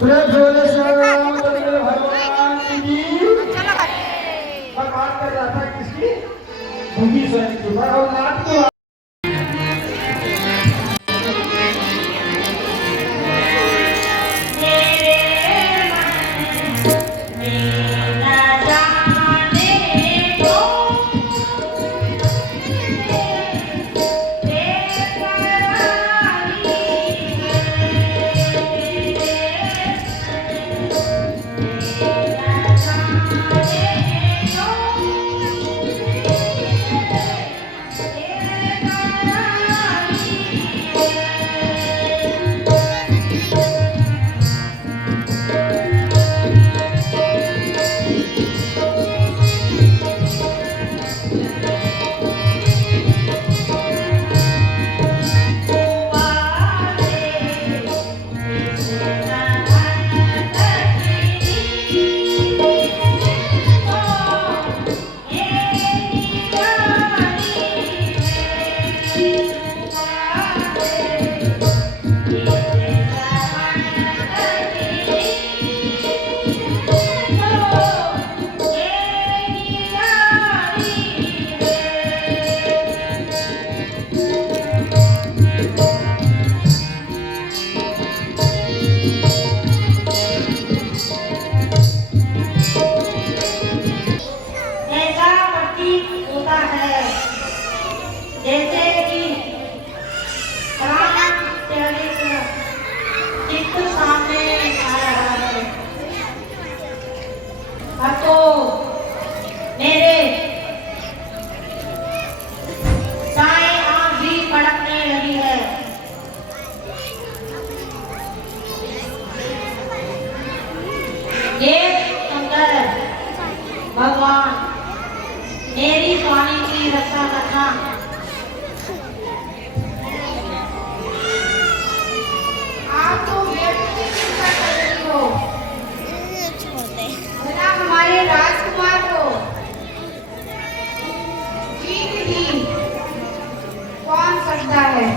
प्रेम जोरे से रामचंद्र भगवान की। मैं बात कर रहा था किसकी, भूमि स्वयं की। और नाथ को भगवान मेरी स्वामी की रक्षा करना। आप तो व्यक्ति की चिंता कर रही हो, भला हमारे राजकुमार को जीत ही कौन सकता है।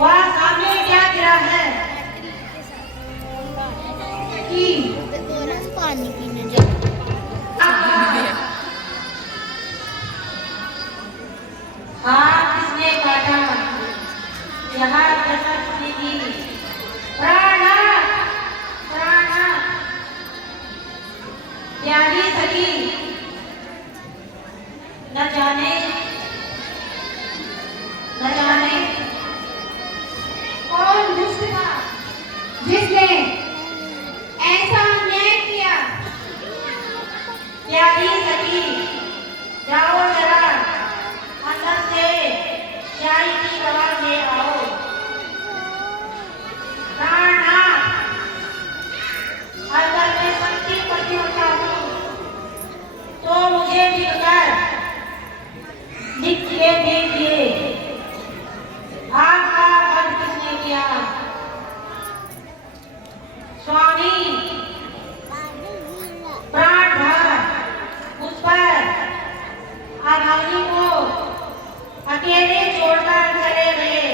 वह सामने क्या गिरा है कि पानी पीने जा। किसने काटा, यहाँ किसने की। प्राणा प्राणा प्यारी सखी, न जाने कौन दुष्ट था जिसने ऐसा अन्याय किया। प्यारी सखी, जाओ जरा अंदर से चाय की दवा ले आओ। प्राणनाथ, अगर मैं सच्ची पति होता हूँ तो मुझे लिख के दीजिए। आपका वध किसने किया? स्वामी प्राण भर उस पर आभारी को अकेले छोड़कर चले गए।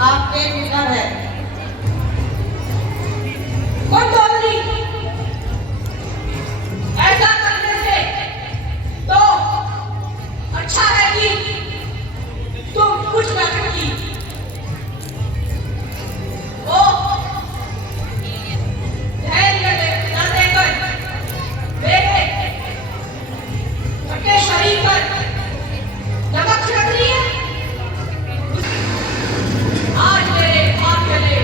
आपके भीतर है। कोई तो नहीं, ऐसा करने से तो अच्छा है कि तुम कुछ न की वो धैर्य न देकर मेरे अपने शरीर पर नमक छिड़क रही है। आज मेरे भाग्य ने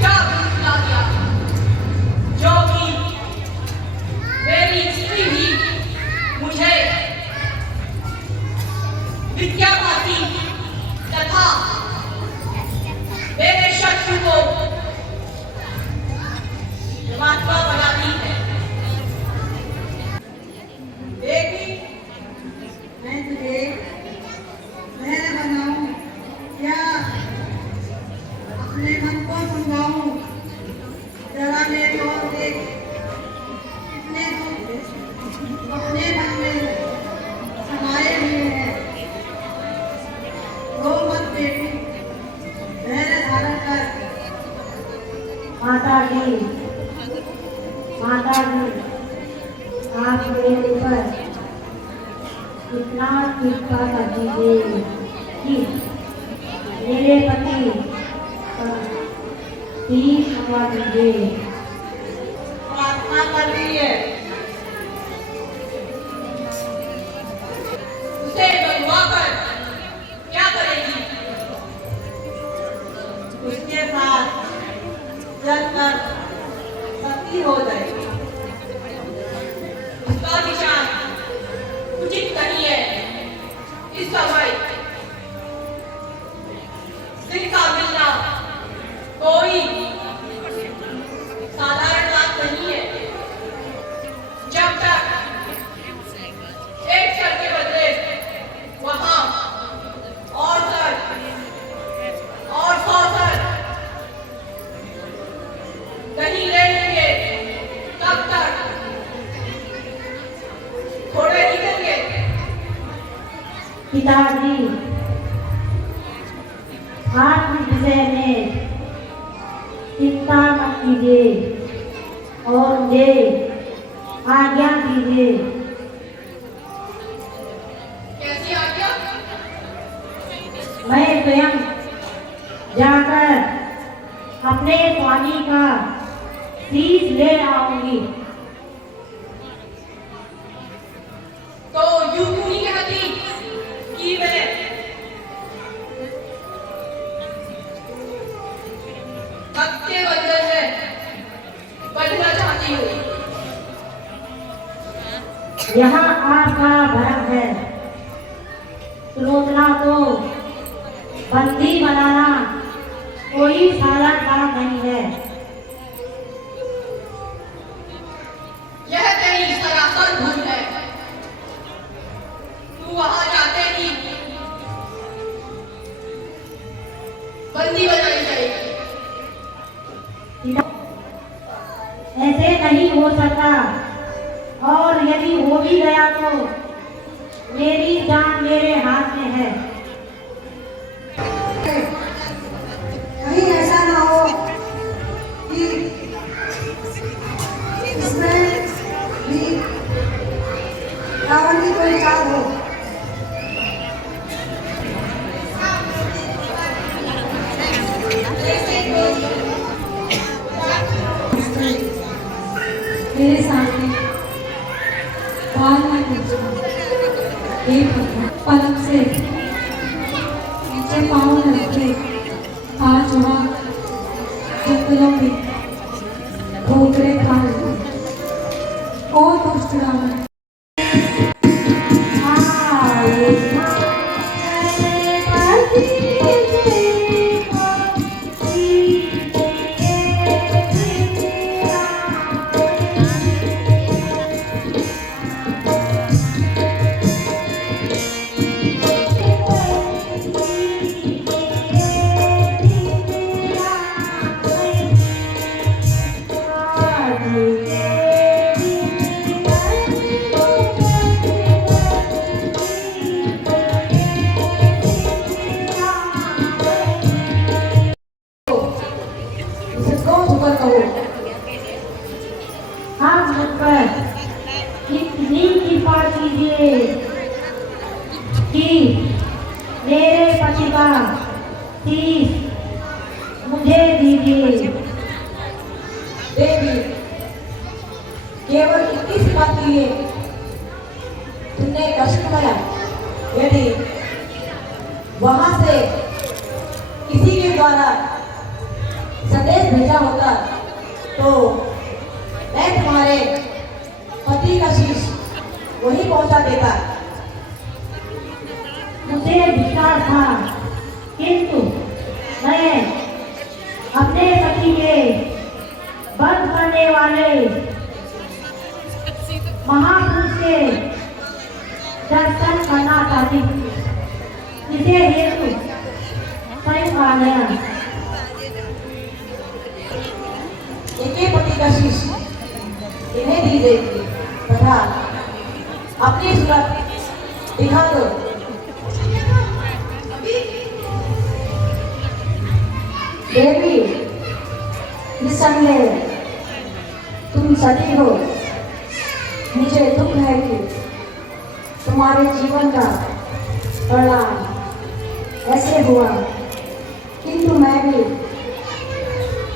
क्या फैसला दिया, जो कि मेरी स्त्री भी मुझे विद्यावादी तथा मेरे शत्रु को महात्मा बनाती है। बेटी, मैं तुझे बहन बनाऊं या अपने मन को समझाऊं? जरा मेरी ओर देख, कितने दुख अपने मन में समाये हुए हैं। रो मत बेटी, धैर्य धारण कर। माता जी, आप मेरे ऊपर इतना कृपा कर दीजिए कि मेरे पति तीस मंगवा दीजिए। प्रार्थना कर रही है। उसे बनवा कर क्या करेगी? उसके साथ जलकर सती हो जाएगी। उसका निशान उचित नहीं है। इस समय स्त्री का मिलना कोई साधारण बात नहीं है। जब तक एक सर के बदले वहां और सर और 100 सर नहीं ले लेंगे, तब तक थोड़े निकलेंगे। पिताजी, आप इस विषय में चिंता मत कीजिए और मुझे आज्ञा दीजिए। कैसी आज्ञा? मैं स्वयं जाकर अपने स्वामी का शीश ले आऊंगी। तो यूं क्यों नहीं कहती कि मैं भक्ति बंधन में बंधना चाहती हूँ। यहाँ आपका भरम है। सुलोचना तो बंदी बनाना कोई साधारण काम नहीं है। यह तेरी सरासर भूल है। तू वहां जाते ही बंदी बनाई जाएगी। ऐसे नहीं हो सकता, और यदि हो भी गया तो मेरी जान मेरे हाथ में है। कहीं ऐसा ना हो कि इसमें भी रावण की कोई चाल हो। मेरे सामने बाल में एक पलक से नीचे पाँव रखे, हाथ वहाँ जंगलों में ठोकरे खा रहे। ओ दुष्ट रावण, कहो। आप मुझ पर इतनी कृपा कीजिए कि मेरे पति का शीश मुझे दीजिए। देवी, केवल इतनी सी बात के लिए तुमने कष्ट पाया। यदि वहां से किसी के द्वारा संदेश भेजा होता तो मैं तुम्हारे पति का शीश वही पहुंचा देता। मुझे विश्वास था, किंतु मैं अपने पति के वध करने वाले महापुरुष के दर्शन करना चाहती हूँ। इसे हेतु स्वयं आ गया। इनके पति का शीश इन्हें दी देगी तथा अपनी सूरत दिखा दो। देवी, निसंदेह तुम सती हो। मुझे दुख है कि तुम्हारे जीवन का परिणाम ऐसे हुआ, किंतु मैं भी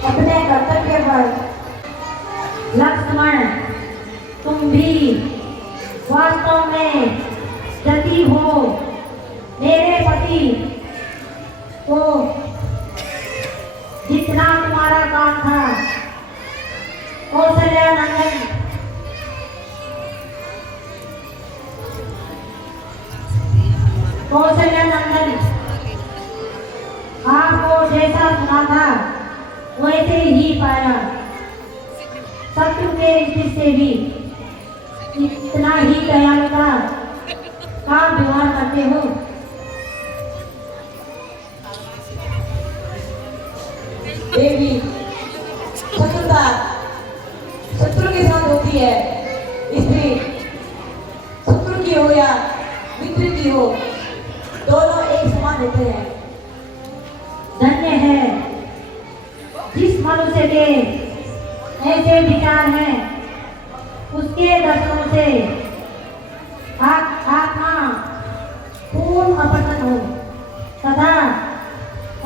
अपने कर्तव्य पर। लक्ष्मण, तुम भी वास्तव में सती हो। मेरे पति को जितना तुम्हारा काम था, कौशल्यानंदन आपको जैसा सुना था वैसे ही पाया। शत्रु के दृष्टि से भी इतना ही दयालुता का व्यवहार करते हो। देवी, शत्रुता शत्रु के साथ होती है। स्त्री शत्रु की हो या मित्र की हो, दोनों एक समान होते हैं। धन्य है जिस मनुष्य के ऐसे विचार हैं, उसके दर्शनों से आत्मा पूर्ण अपतन हो तथा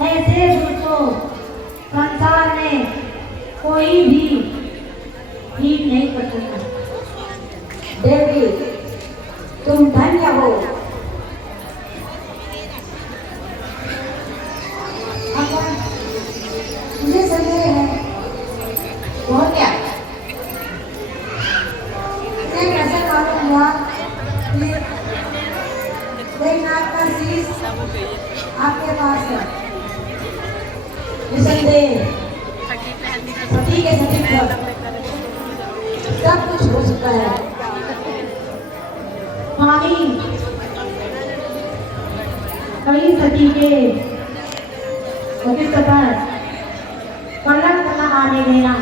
ऐसे दुष्टों संसार में कोई भी ठीक नहीं कर सकता। देवी, तुम धन्य हो। मुझे संदेह है, बहुत क्या? मुझे कैसे मालूम हुआ कि लेकिन आपका शीश आपके पास है। निसंदेह पति के सतीत्व सब कुछ हो सकता है। स्वामी, कई सती के पतित्व पर कलंक न आने देना।